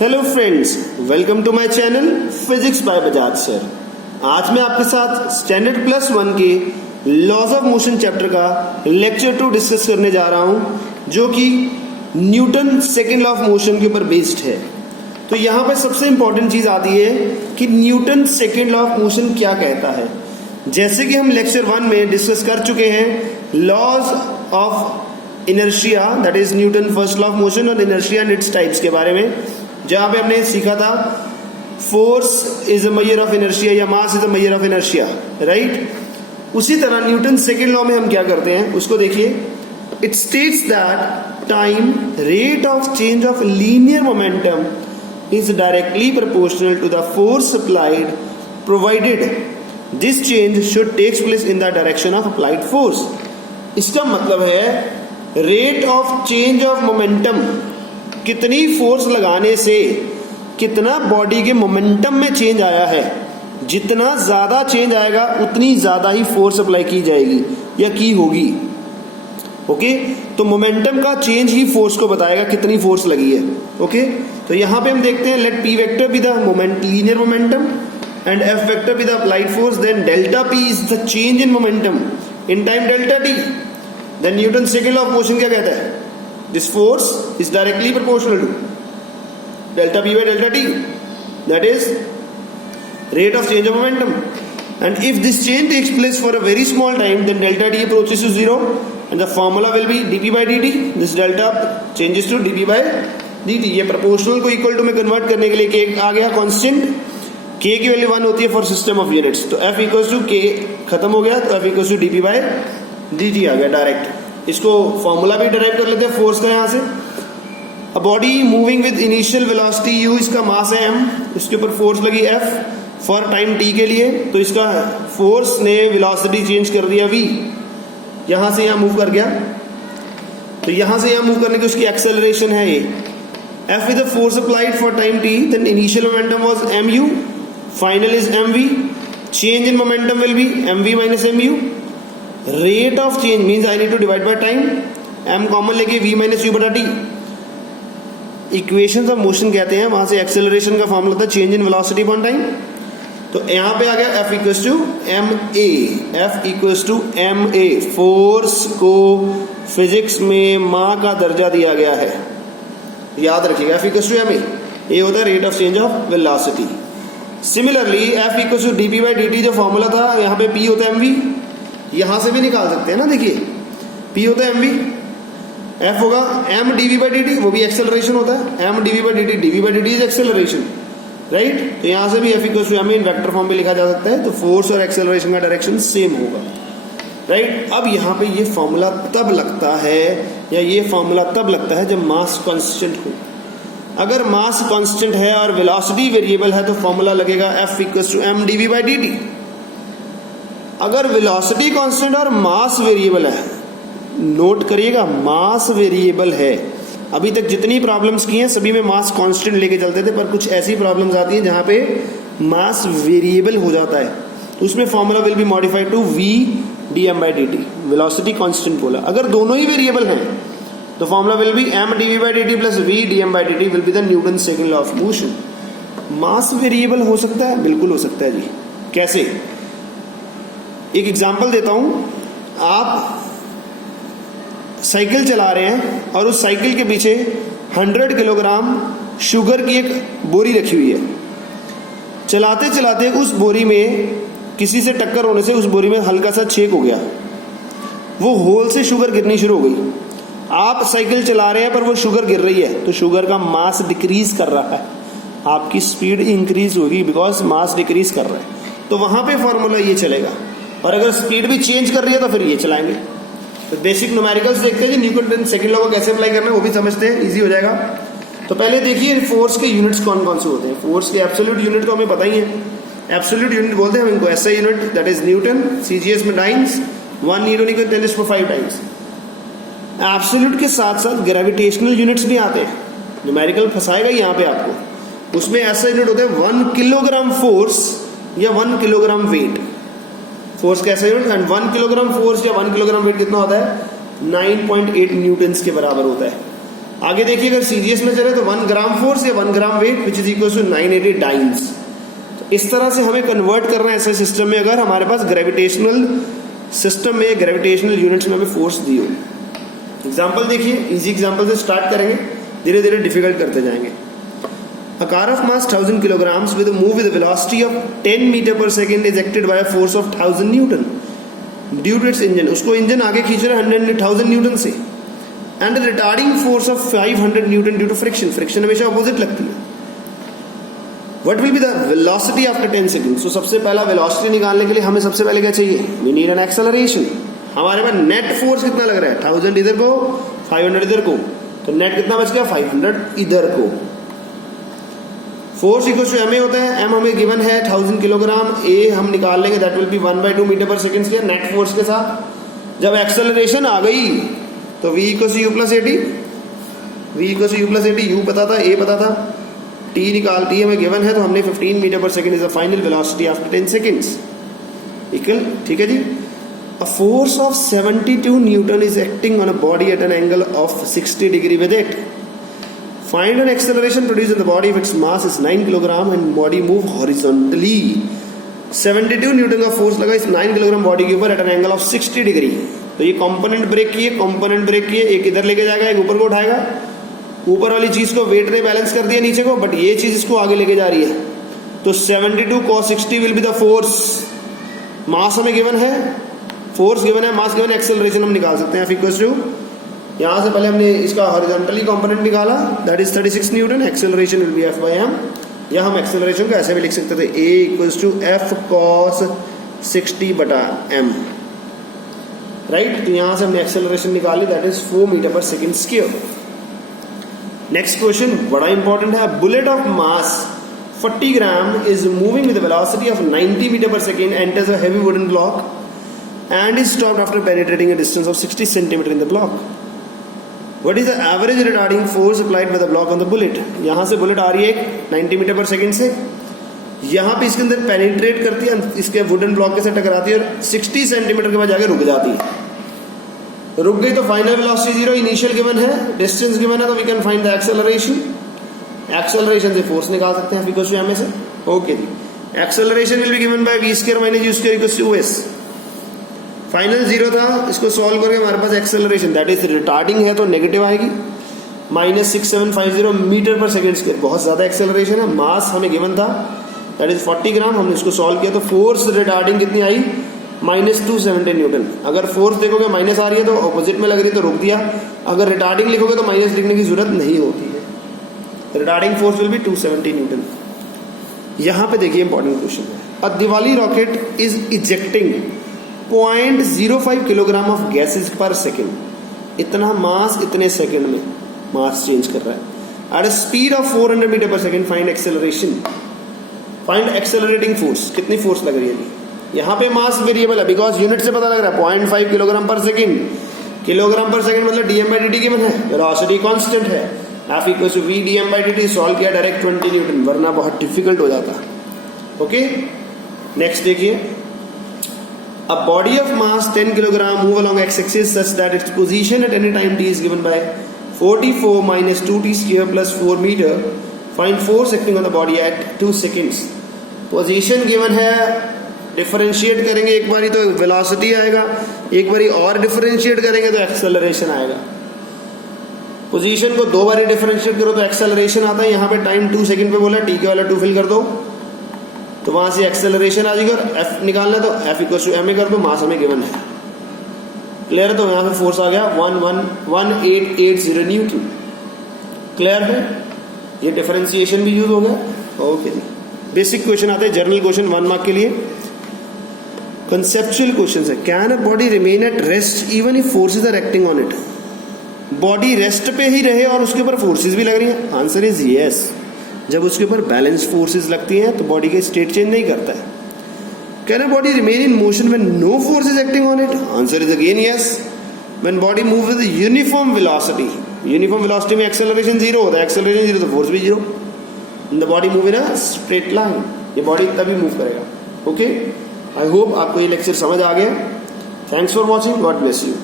Hello friends, welcome to my channel physics by Bajaj sir. आज मैं आपके साथ स्टैंडर्ड प्लस 1 के लॉज ऑफ मोशन चैप्टर का लेक्चर 2 डिस्कस करने जा रहा हूं, जो कि Newton second law of motion के ऊपर बेस्ड है। तो यहाँ पर सबसे इंपॉर्टेंट चीज आती है कि Newton second law of motion क्या कहता है। जैसे कि हम लेक्चर 1 में डिस्कस कर चुके हैं laws of inertia, that is Newton first law of motion, और इनर्शिया एंड इट्स टाइप्स के बारे में, जहां पे हमने सीखा था force is a measure of inertia या mass is a measure of inertia, right. उसी तरह न्यूटन सेकेंड लॉ में हम क्या करते हैं उसको देखिए। It states that time rate of change of linear momentum is directly proportional to the force applied, provided this change should takes place in the direction of applied force. इसका मतलब है rate of change of momentum, कितनी force लगाने से कितना body के momentum में change आया है। जितना ज्यादा चेंज आएगा उतनी ज्यादा ही फोर्स अप्लाई की जाएगी या की होगी। ओके, तो मोमेंटम का चेंज ही फोर्स को बताएगा कितनी फोर्स लगी है। ओके, तो यहां पे हम देखते हैं let P vector be the moment linear momentum and F vector be the applied force, then delta P is the change in momentum in time delta T. Then Newton second law of motion क्या कहता है? This force is directly proportional to delta P by delta T, that is rate of change of momentum. And if this change takes place for a very small time, then delta T approaches to zero, and the formula will be dP by dt. This delta changes to dP by dt. ये proportional को equal to में convert करने के लिए k आ गया constant, k की value 1 होती है for system of units, तो F equals to k खत्म हो गया, तो F equals to dP by dt आ गया डायरेक्ट। इसको फॉर्मूला भी डिराइव कर लेते हैं फोर्स का। यहां से a body moving with initial velocity u, इसका मास है m, इसके ऊपर फोर्स लगी F फॉर टाइम t के लिए, तो इसका फोर्स ने वेलोसिटी चेंज कर दिया v, यहां से यहां मूव कर गया। तो यहां से यहां मूव करने की उसकी एक्सेलरेशन है ये। F is the force applied for time t, then initial momentum was mu, final is mv, change in momentum will be mv minus mu। Rate of change means I need to divide by time, m common लेके v minus u बटा t। Equation of motion कहते हैं, वहां से acceleration का formula था change in velocity upon time. तो यहां पे आ गया F equals to ma, F equals to ma। Force को फिजिक्स में मां का दर्जा दिया गया है, याद रखिएगा। F इक्वल्स टू ma, ये होता है rate of change of velocity. Similarly F equals to dp by dt जो फॉर्मूला था, यहाँ पे p होता है mv, यहां से भी निकाल सकते हैं ना। देखिए P होता है mv, F होगा m dv by dt, वो भी एक्सेलरेशन होता है, m dv by dt, dv by dt is acceleration, right. तो यहां से भी F equals to m in vector form में लिखा जा सकता है, तो फोर्स और एक्सेलरेशन का डायरेक्शन सेम होगा, राइट। अब यहां पे ये फॉर्मूला तब लगता है, या ये फॉर्मूला तब लगता है जब मास कांस्टेंट हो। अगर मास कांस्टेंट है और वेलोसिटी वेरिएबल है, तो फॉर्मूला लगेगा F equals to m dv by dt। अगर वेलोसिटी कांस्टेंट और मास वेरिएबल है, नोट करिएगा मास वेरिएबल है। अभी तक जितनी प्रॉब्लम्स की हैं सभी में मास कांस्टेंट लेके चलते थे, पर कुछ ऐसी प्रॉब्लम्स आती हैं जहां पे मास वेरिएबल हो जाता है, तो उसमें formula will be modified to v dm by dt। Velocity constant बोला, अगर दोनों ही वेरिएबल हैं तो formula will be m dv by dt plus v dm by dt will be the Newton second law of motion. Mass variable हो सकता है, बिल्कुल हो सकता है जी। कैसे? एक एग्जांपल देता हूं। आप साइकिल चला रहे हैं और उस साइकिल के पीछे 100 किलोग्राम शुगर की एक बोरी रखी हुई है। चलाते चलाते उस बोरी में किसी से टक्कर होने से उस बोरी में हल्का सा छेद हो गया, वो होल से शुगर गिरनी शुरू हो गई। आप साइकिल चला रहे हैं पर वो शुगर गिर रही है, तो शुगर का मास डिक्रीज कर रहा है, आपकी स्पीड इंक्रीज होगी बिकॉज मास डिक्रीज कर रहा है। तो वहां पे फॉर्मूला ये चलेगा, और अगर स्पीड भी चेंज कर रही है तो फिर ये चलाएंगे। तो बेसिक न्यूमेरिकल्स देखते हैं जी, न्यूटन सेकंड लॉ को कैसे अप्लाई करना है वो भी समझते हैं, इजी हो जाएगा। तो पहले देखिए फोर्स के यूनिट्स कौन कौन से होते हैं। फोर्स के एब्सोल्यूट यूनिट तो हमें पता ही है, एब्सोल्यूट यूनिट बोलते हैं हम इनको, SI unit that is newton, CGS में times 1 newton equal 10⁵ times. Absolute के साथ साथ ग्रेविटेशनल यूनिट्स भी आते हैं, न्यूमेरिकल फंसाएगा यहाँ पे आपको। उसमें ऐसा यूनिट होता है 1 किलोग्राम फोर्स या 1 किलोग्राम वेट। फोर्स कैसा यूनिट, एंड 1 किलोग्राम फोर्स या 1 किलोग्राम वेट कितना होता है? 9.8 न्यूटन्स के बराबर होता है। आगे देखिए, अगर सीजीएस में चले तो 1 ग्राम फोर्स या 1 gram weight which is equal to 980 dynes. तो इस तरह से हमें कन्वर्ट करना है ऐसे सिस्टम में, अगर हमारे पास ग्रेविटेशनल सिस्टम में ग्रेविटेशनल यूनिट्स में हमें फोर्स दी हो। एग्जाम्पल देखिए, इजी एग्जाम्पल से स्टार्ट करेंगे, धीरे धीरे डिफिकल्ट करते जाएंगे। A car of mass 1000 kilograms with a move with a velocity of 10 meter per second is acted by a force of 1000 Newton due to its engine। उसको engine आगे खींच रहा है 1000 न्यूटन से, and retarding force of 500 newton due to friction. Friction हमेशा opposite लगती है। What will be the velocity after 10 second? तो सबसे पहला वेलोसिटी निकालने के लिए हमें सबसे पहले क्या चाहिए? We need an acceleration. हमारे पास नेट फोर्स कितना लग रहा है? 1000 इधर को, 500 इधर को, तो नेट कितना बच गया? 500 इधर को। फोर्स इक्वल टू एम होता है, एम हमें गिवन है 1000 किलोग्राम, ए हम निकाल लेंगे, that will be 1/2 metre per second के नेट फोर्स के साथ। जब एक्सेलरेशन आ गई तो v equal to U plus A T, v equal to U plus A T, U पता था, ए पता था, टी निकालती है हमें गिवन है, तो हमने 15 metre per second is the final velocity after 10 seconds equal. ठीक है जी। A force of 72 newton is acting on a body at an angle of 60 degree with it. Find an acceleration produced in the body if its mass is 9 kilogram and body move horizontally। 72 newton का force लगा इस 9 kilogram body के ऊपर at an angle of 60 degree. तो ये component break किए, component break किए, एक इधर लेके जाएगा, एक ऊपर को उठाएगा। ऊपर वाली चीज को वेट ने बैलेंस कर दिया नीचे को, बट ये चीज इसको आगे लेके जा रही है। तो 72 cos 60 will be the force. Mass हमें गिवन है, फोर्स गिवन है, मास गिवन है, एक्सेलरेशन हम निकाल सकते हैं F इक्वल्स टू, यहां से पहले हमने इसका हॉरिजॉन्टली कंपोनेंट निकाला, that is 36 newton. Acceleration will be F by m, या हम एक्सेलरेशन को ऐसे भी लिख सकते थे, A equals to F cos 60 बटा m, राइट। तो यहां से हमने एक्सेलरेशन निकाली, that is 4 metre per second square. Next question बड़ा इंपॉर्टेंट है। Bullet of mass 40 gram is moving with velocity of 90 metre per second, enters a heavy wooden block and is stopped after penetrating a distance of 60 centimetre in the block. What is the average retarding force applied by the block on the bullet? यहां से bullet आ रही है 90 metre per second से, यहां पे इसके अंदर penetrate करती है, इसके वुडन ब्लॉक के साथ टकराती है और 60 सेंटीमीटर के बाद जाके रुक जाती है। रुक गई तो फाइनल वेलोसिटी 0, इनिशियल गिवन है, डिस्टेंस गिवन है, तो we can find the acceleration. Acceleration से फोर्स निकाल सकते हैं बिकॉज एम से। ओके जी, acceleration will be given by v square minus u square equals to s। Final 0 था, इसको सॉल्व करके हमारे पास एक्सेलरेशन दैट इज रिटार्डिंग है तो नेगेटिव आएगी, -6750 मीटर पर सेकंड स्क्वायर, बहुत ज्यादा एक्सेलरेशन है। मास हमें गिवन था दैट इज 40 ग्राम, हमने इसको सॉल्व किया तो फोर्स रिटार्डिंग कितनी आई? -270 न्यूटन। अगर फोर्स देखोगे माइनस आ रही है तो ऑपोजिट में लग रही है तो रोक दिया, अगर रिटार्डिंग लिखोगे तो माइनस लिखने की जरूरत नहीं होती है। Retarding force will be 270 newton. यहां पे देखिए इंपॉर्टेंट क्वेश्चन है। A Diwali rocket is ejecting 0.05 kilogram of gases per second. इतना मास इतने सेकेंड में मास चेंज कर रहा है at a speed of 400 metre per second. Find acceleration, find accelerating force, कितनी फोर्स लग रही है। यहाँ पे मास वेरिएबल है बिकॉज यूनिट से पता लग रहा है 0.5 किलोग्राम पर सेकेंड। किलोग्राम पर सेकेंड मतलब dm/dt गिवन है, वेलोसिटी कांस्टेंट है, F equals to v dm/dt। Solve किया डायरेक्ट 20 न्यूटन, वरना बहुत डिफिकल्ट हो जाता। ओके, नेक्स्ट देखिए। A body of mass 10 kg move along x-axis such that its position at any time t is given by 44 minus 2t square plus 4 meter. Find force acting on the body at 2 seconds. Position given है, differentiate करेंगे एक बारी तो velocity आएगा, एक बारी और differentiate करेंगे तो एक्सेलरेशन आएगा। पोजीशन को 2 बारी डिफरेंशिएट करो तो एक्सेलरेशन आता है। यहाँ पे टाइम 2 सेकंड पे बोला, टी के वाला 2 फिल कर दो तो वहां से एक्सेलरेशन आ जाएगा। और एफ निकालना तो F equal to M A कर दो, मास हमें गिवन है। क्लियर है? तो यहाँ पे फोर्स आ गया 1880 न्यूटन। क्लियर है? ये डिफरेंशिएशन भी यूज हो गया। ओके जी, बेसिक क्वेश्चन आते हैं, जनरल क्वेश्चन 1 मार्क के लिए। कंसेप्चुअल क्वेश्चन है। Can a body remain at rest even if forces are acting on it? Body rest पे ही रहे और उसके ऊपर फोर्सेज भी लग रही है? Answer is yes. जब उसके ऊपर बैलेंस फोर्सेस लगती हैं तो बॉडी के स्टेट चेंज नहीं करता है। Can a body remain in motion when no force is acting on it? Answer is again yes. When body move with uniform velocity, uniform velocity में एक्सेलरेशन 0 होता है, एक्सेलरेशन 0 तो फोर्स भी 0। The body move in a straight line, ये body तभी move करेगा। Okay, I hope आपको ये लेक्चर समझ आ गया। Thanks for watching, god bless you.